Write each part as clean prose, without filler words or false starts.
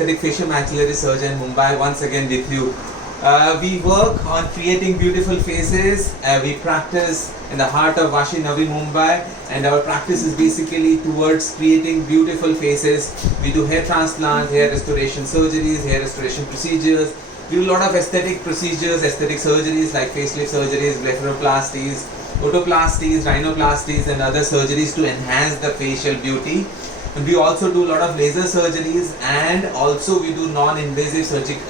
aesthetic facial maxillary surgeon, Mumbai, once again with you. We work on creating beautiful faces. We practice in the heart of Vashi Navi, Mumbai, and our practice is basically towards creating beautiful faces. We do hair transplants, hair restoration surgeries, hair restoration procedures. We do a lot of aesthetic procedures, aesthetic surgeries like facelift surgeries, blepharoplasties, otoplasties, rhinoplasties, and other surgeries to enhance the facial beauty. And we also do a lot of laser surgeries, and also we do non-invasive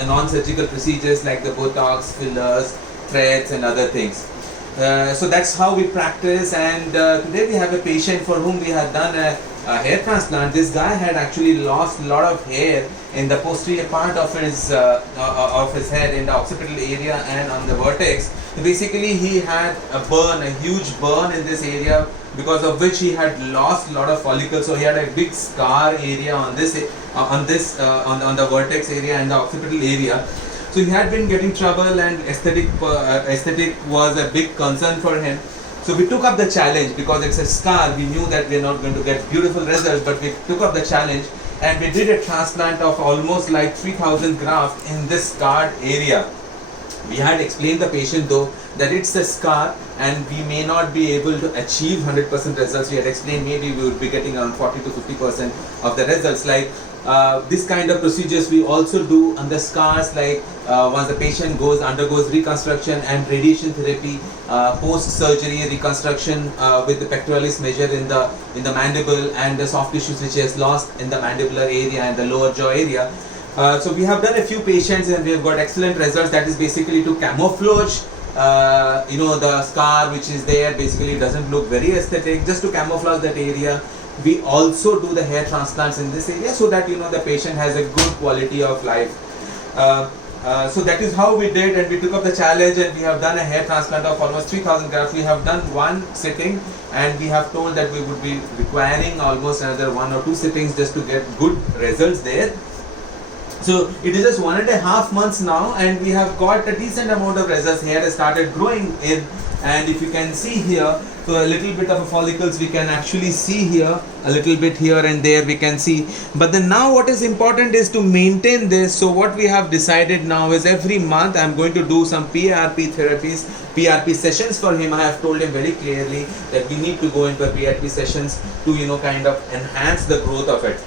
non-surgical procedures like the Botox, fillers, threads, and other things. So that's how we practice. And today we have a patient for whom we have done a hair transplant. This guy had actually lost a lot of hair in the posterior part of his head, in the occipital area and on the vertex. So basically he had a huge burn in this area, because of which he had lost a lot of follicles. So he had a big scar area on the vertex area and the occipital area. So he had been getting trouble, and aesthetic was a big concern for him. So we took up the challenge, because it's a scar. We knew that we're not going to get beautiful results, but we took up the challenge and we did a transplant of almost like 3,000 grafts in this scarred area. We had explained the patient though that it's a scar and we may not be able to achieve 100% results. We had explained maybe we would be getting around 40 to 50% of the results. Like this kind of procedures we also do on the scars, like once the patient undergoes reconstruction and radiation therapy, post-surgery reconstruction with the pectoralis major in the mandible and the soft tissues which he has lost in the mandibular area and the lower jaw area. So we have done a few patients and we have got excellent results. That is basically to camouflage the scar which is there. Basically it doesn't look very aesthetic, just to camouflage that area. We also do the hair transplants in this area so that the patient has a good quality of life. So that is how we did, and we took up the challenge, and we have done a hair transplant of almost 3,000 grafts. We have done one sitting, and we have told that we would be requiring almost another 1 or 2 sittings just to get good results there. So it is just 1.5 months now, and we have got a decent amount of results. Hair has started growing in, and if you can see here, so a little bit of follicles we can actually see here, a little bit here and there we can see. But then now what is important is to maintain this. So what we have decided now is every month I'm going to do some PRP therapies, PRP sessions for him. I have told him very clearly that we need to go into PRP sessions to kind of enhance the growth of it.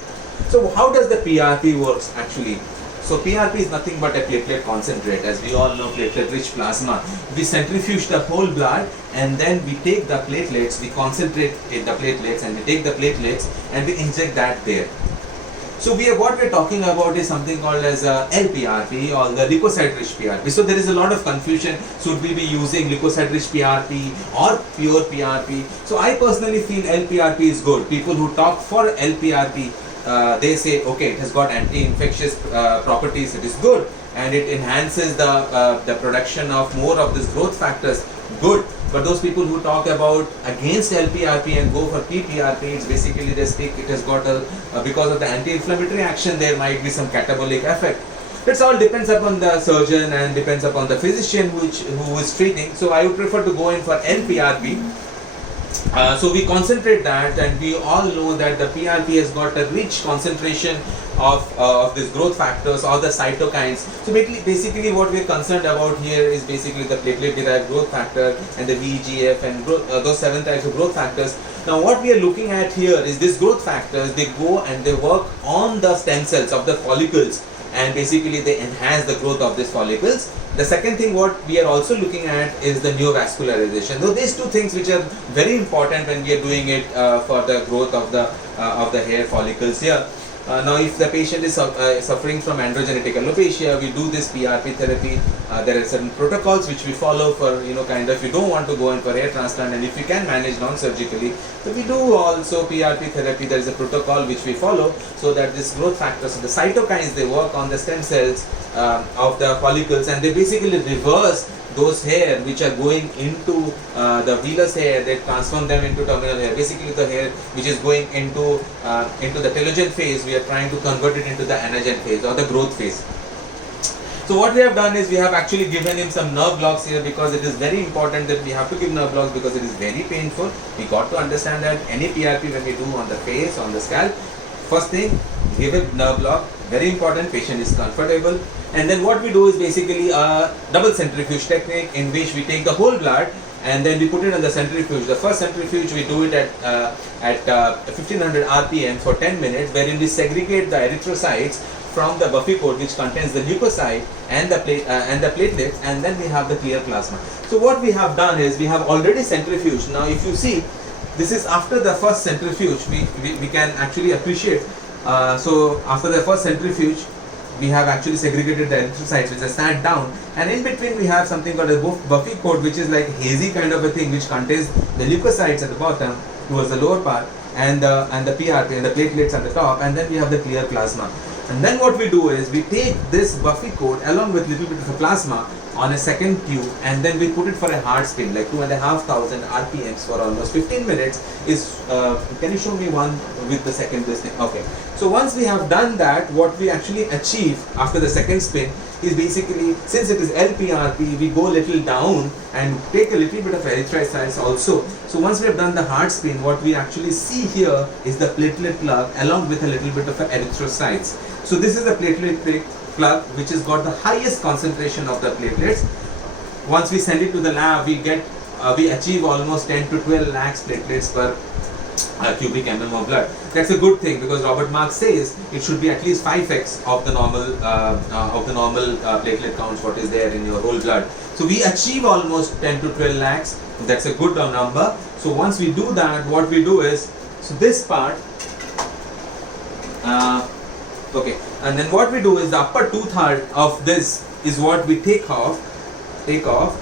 So how does the PRP works actually? So PRP is nothing but a platelet concentrate. As we all know, platelet-rich plasma. We centrifuge the whole blood, and then we take the platelets, we concentrate in the platelets, and we take the platelets and we inject that there. So what we're talking about is something called as LPRP, or the leukocyte-rich PRP. So there is a lot of confusion. Should we be using leukocyte-rich PRP or pure PRP? So I personally feel LPRP is good. People who talk for LPRP, they say, okay, it has got anti-infectious properties, it is good, and it enhances the production of more of these growth factors, good. But those people who talk about against LPRP and go for PPRP, it's basically they speak, it has got because of the anti-inflammatory action, there might be some catabolic effect. It all depends upon the surgeon and depends upon the physician who is treating. So I would prefer to go in for LPRP. So we concentrate that, and we all know that the PRP has got a rich concentration of these growth factors or the cytokines. So basically what we are concerned about here is basically the platelet derived growth factor and the VEGF and those 7 types of growth factors. Now what we are looking at here is these growth factors, they go and they work on the stem cells of the follicles, and basically they enhance the growth of these follicles. The second thing what we are also looking at is the neovascularization. So these 2 things which are very important when we are doing it for the growth of the hair follicles here. Now if the patient is suffering from androgenetic alopecia, we do this PRP therapy. There are certain protocols which we follow for you don't want to go in for hair transplant, and if you can manage non-surgically, so we do also PRP therapy. There is a protocol which we follow so that this growth factors, so the cytokines, they work on the stem cells of the follicles, and they basically reverse those hair which are going into the vellus hair. They transform them into terminal hair. Basically the hair which is going into the telogen phase, we are trying to convert it into the anagen phase or the growth phase. So what we have done is we have actually given him some nerve blocks here, because it is very important that we have to give nerve blocks, because it is very painful. We got to understand that any PRP when we do on the face, on the scalp, first thing, give a nerve block, very important, patient is comfortable. And then what we do is basically a double centrifuge technique in which we take the whole blood and then we put it on the centrifuge. The first centrifuge we do it at 1500 RPM for 10 minutes, wherein we segregate the erythrocytes from the buffy coat which contains the leukocyte and the platelets, and then we have the clear plasma. So what we have done is we have already centrifuged. Now if you see, this is after the first centrifuge. We can actually appreciate. So after the first centrifuge, we have actually segregated the erythrocytes which are sat down, and in between we have something called a buffy coat, which is like hazy kind of a thing which contains the leukocytes at the bottom towards the lower part, and the PRP and the platelets at the top, and then we have the clear plasma. And then what we do is we take this buffy coat along with little bit of a plasma on a second tube, and then we put it for a hard spin like 2,500 RPMs for almost 15 minutes. Can you show me one with the second this thing? Okay. So once we have done that, what we actually achieve after the second spin is basically, since it is LPRP, we go little down and take a little bit of erythrocytes also. So once we have done the hard spin, what we actually see here is the platelet plug along with a little bit of erythrocytes. So this is the platelet plug which has got the highest concentration of the platelets. Once we send it to the lab, we achieve almost 10 to 12 lakhs platelets per cubic mm of blood. That's a good thing, because Robert Marks says it should be at least 5x of the normal platelet counts what is there in your whole blood. So we achieve almost 10 to 12 lakhs. That's a good number. So once we do that, what we do is, so this part, okay, and then what we do is the upper 2/3 of this is what we take off,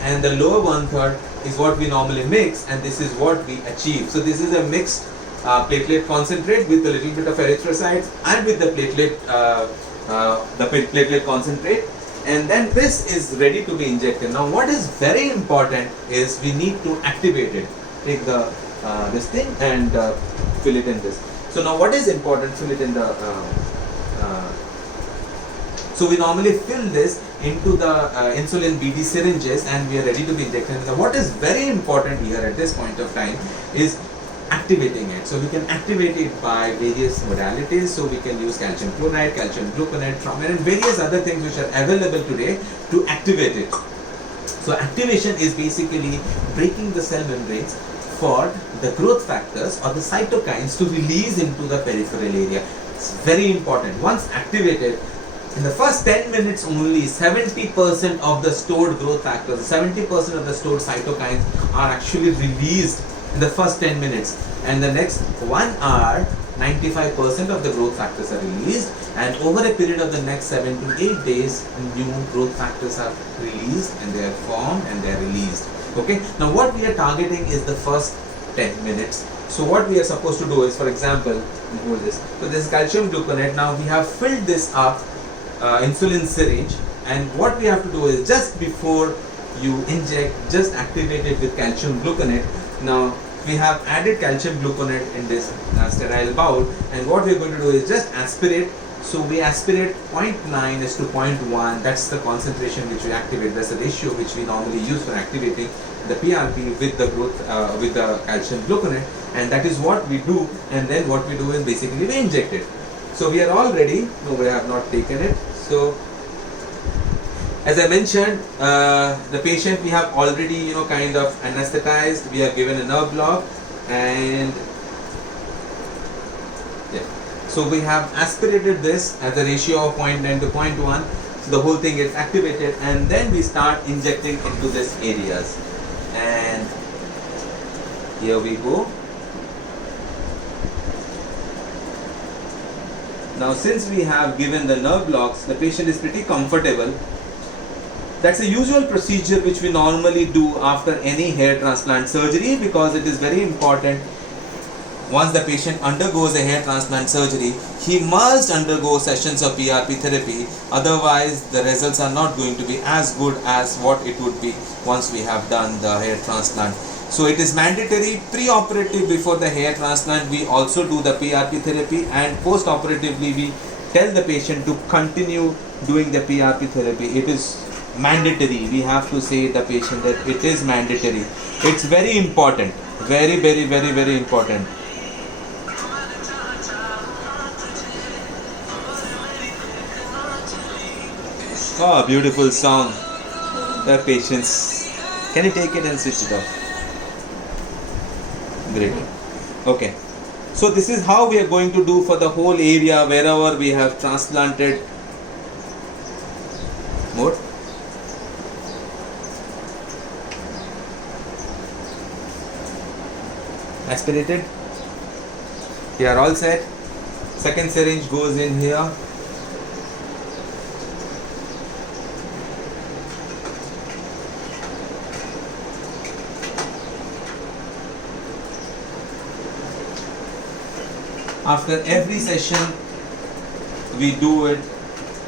and the lower 1/3 is what we normally mix, and this is what we achieve. So this is a mixed platelet concentrate with a little bit of erythrocytes and with the platelet concentrate, and then this is ready to be injected. Now what is very important is we need to activate it. Take the this thing and fill it in this. So now what is important? Fill it in the so we normally fill this into the insulin BD syringes, and we are ready to be injected. Now what is very important here at this point of time is activating it. So we can activate it by various modalities. So we can use calcium chloride, calcium gluconate, and various other things which are available today to activate it. So activation is basically breaking the cell membranes for the growth factors or the cytokines to release into the peripheral area. It's very important. Once activated, in the first 10 minutes only, 70% of the stored growth factors, 70% of the stored cytokines are actually released in the first 10 minutes. And the next 1 hour, 95% of the growth factors are released, and over a period of the next 7 to 8 days, new growth factors are released, and they are formed and they are released. Okay, now what we are targeting is the first 10 minutes. So what we are supposed to do is, for example, hold this. So this is calcium gluconate. Now we have filled this up, insulin syringe, and what we have to do is, just before you inject, just activate it with calcium gluconate. Now we have added calcium gluconate in this sterile bowl, and what we are going to do is just aspirate. So we aspirate 0.9 is to 0.1. That's the concentration which we activate. That's the ratio which we normally use for activating the PRP with the growth with the calcium gluconate, and that is what we do. And then what we do is basically we inject it. So we are all ready. No, we have not taken it. So as I mentioned, the patient we have already kind of anesthetized. We have given a nerve block, and yeah. So we have aspirated this at the ratio of 0.9 to 0.1. So the whole thing gets activated, and then we start injecting into these areas. And here we go. Now since we have given the nerve blocks, the patient is pretty comfortable. That's a usual procedure which we normally do after any hair transplant surgery, because it is very important. Once the patient undergoes a hair transplant surgery, he must undergo sessions of PRP therapy. Otherwise, the results are not going to be as good as what it would be once we have done the hair transplant. So it is mandatory pre-operative before the hair transplant. We also do the PRP therapy, and post-operatively we tell the patient to continue doing the PRP therapy. It is mandatory. We have to say the patient that it is mandatory. It's very important. Very, very, very, very important. Oh, beautiful song. The patience. Can you take it and switch it off? Great. Okay. So this is how we are going to do for the whole area wherever we have transplanted. More. Aspirated. We are all set. Second syringe goes in here. After every session, we do it,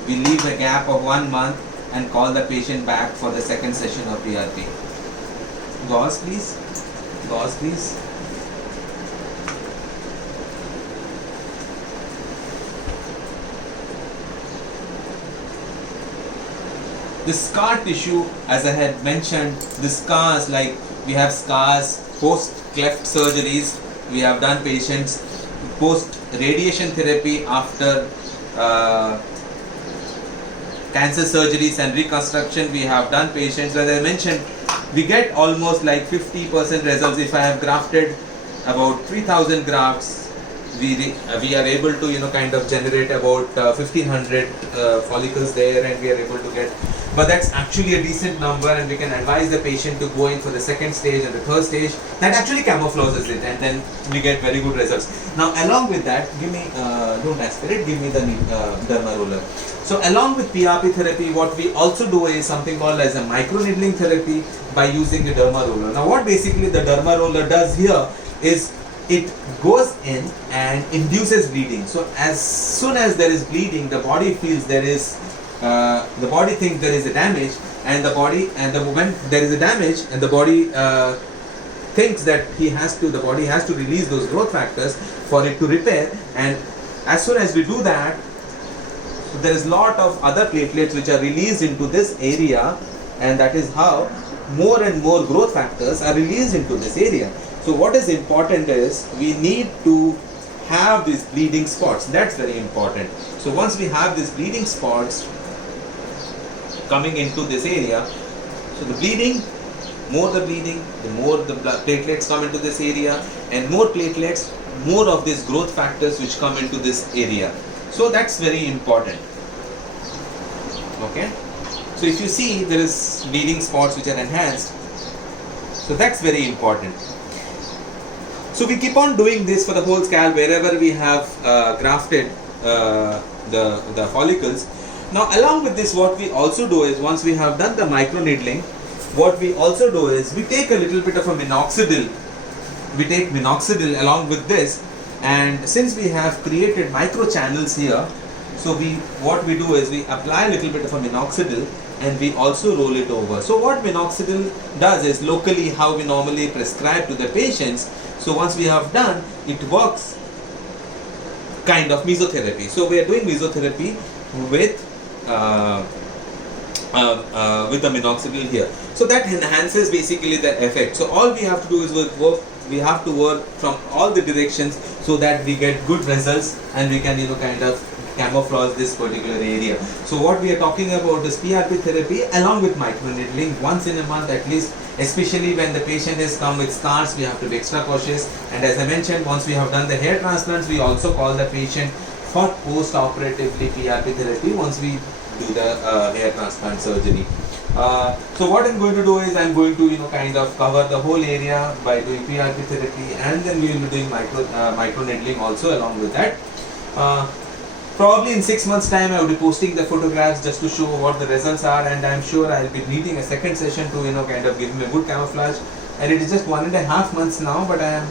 we leave a gap of 1 month and call the patient back for the second session of PRP. Gauze please, gauze please. The scar tissue, as I had mentioned, the scars, like we have scars post cleft surgeries, we have done patients post radiation therapy after cancer surgeries and reconstruction. We have done patients, as I mentioned, we get almost like 50% results. If I have grafted about 3000 grafts, we are able to kind of generate about 1500 follicles there, and we are able to get, but that's actually a decent number, and we can advise the patient to go in for the second stage and the third stage. That actually camouflages it, and then we get very good results. Now along with that, give me, don't aspirate, give me the derma roller. So along with PRP therapy, what we also do is something called as a microneedling therapy by using the derma roller. Now what basically the derma roller does here is it goes in and induces bleeding. So as soon as there is bleeding, the body feels there is the body thinks there is a damage, and the moment there is a damage, and the body thinks that the body has to release those growth factors for it to repair. And as soon as we do that, so there is lot of other platelets which are released into this area, and that is how more and more growth factors are released into this area. So what is important is we need to have these bleeding spots. That's very important. So once we have these bleeding spots coming into this area, so the bleeding, the more the platelets come into this area, and more platelets, more of these growth factors which come into this area. So that's very important. Okay. So if you see, there is bleeding spots which are enhanced. So that's very important. So we keep on doing this for the whole scalp wherever we have grafted the follicles. Now along with this, what we also do is, once we have done the microneedling, what we also do is we take a little bit of a minoxidil. We take minoxidil along with this, and since we have created micro channels here, so what we do is we apply a little bit of a minoxidil and we also roll it over. So what minoxidil does is locally how we normally prescribe to the patients. So once we have done, it works kind of mesotherapy. So we are doing mesotherapy with the minoxidil here. So that enhances basically the effect. So all we have to do is we have to work from all the directions so that we get good results, and we can kind of camouflage this particular area. So what we are talking about is PRP therapy along with microneedling once in a month at least, especially when the patient has come with scars. We have to be extra cautious, and as I mentioned, once we have done the hair transplants, we also call the patient for post-operatively PRP therapy once we do the hair transplant surgery. So what I'm going to do is I'm going to kind of cover the whole area by doing PRP therapy, and then we will be doing microneedling also along with that. Probably in 6 months time I will be posting the photographs just to show what the results are, and I'm sure I'll be needing a second session to kind of give him a good camouflage. And it is just 1.5 months now, but I am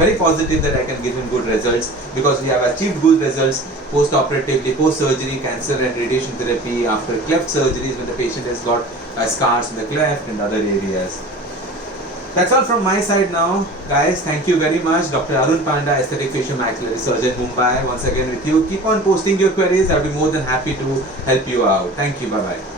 very positive that I can give him good results, because we have achieved good results post-operatively, post-surgery, cancer and radiation therapy, after cleft surgeries when the patient has got scars in the cleft and other areas. That's all from my side now, guys. Thank you very much. Dr. Arun Panda, Aesthetic Facial Maxillary Surgeon, Mumbai, once again with you. Keep on posting your queries. I'll be more than happy to help you out. Thank you. Bye-bye.